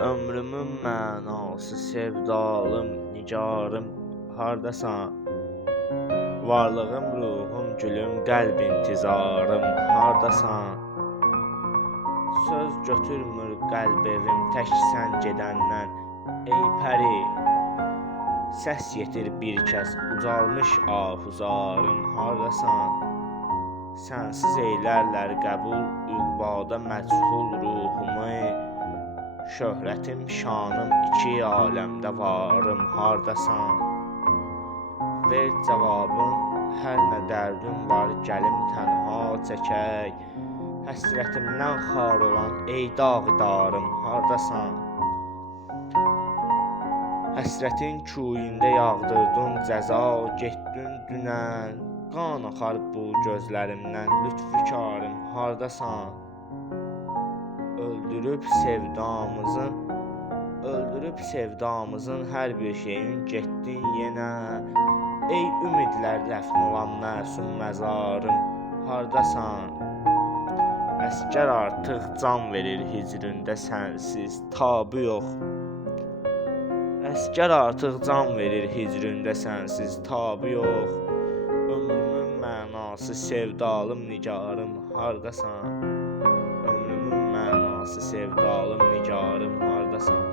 Ömrümün mənası sevdalım, nigarım, hardasan? Varlığım, ruhum, gülüm, qəlb intizarım, hardasan? Söz götürmür qəlb evim tək sən gedəndən, ey pəri. Səs yetir bir kəs, ucalmış ahuzarım, hardasan? Sənsiz eylərlər qəbul, üqbada məchul ruhumu. Şöhrətim, şanım, iki aləmdə varım, hardasan? Ver cavabın, hər nə dərdin var, gəlim tənha çəkək. Həsrətimdən xar olan ey dağdarım, hardasan? Həsrətin kuyunda yağdırdın cəza, getdin dünən. Qan axar bu gözlərimdən, lütfükarım, hardasan? Öldürüb sevdamızın hər bir şeyin getdin yenə. Ey ümidlər dəfn olan məsum məzarım, hardasan? Əsgər artıq can verir hicrində sənsiz tabı yox. Əsgər artıq can verir hicrində sənsiz tabı yox. Ömrümün mənası sevdalım, nigarım, hardasan? Ömrümün mənası sevdalım, nigarım, hardasan?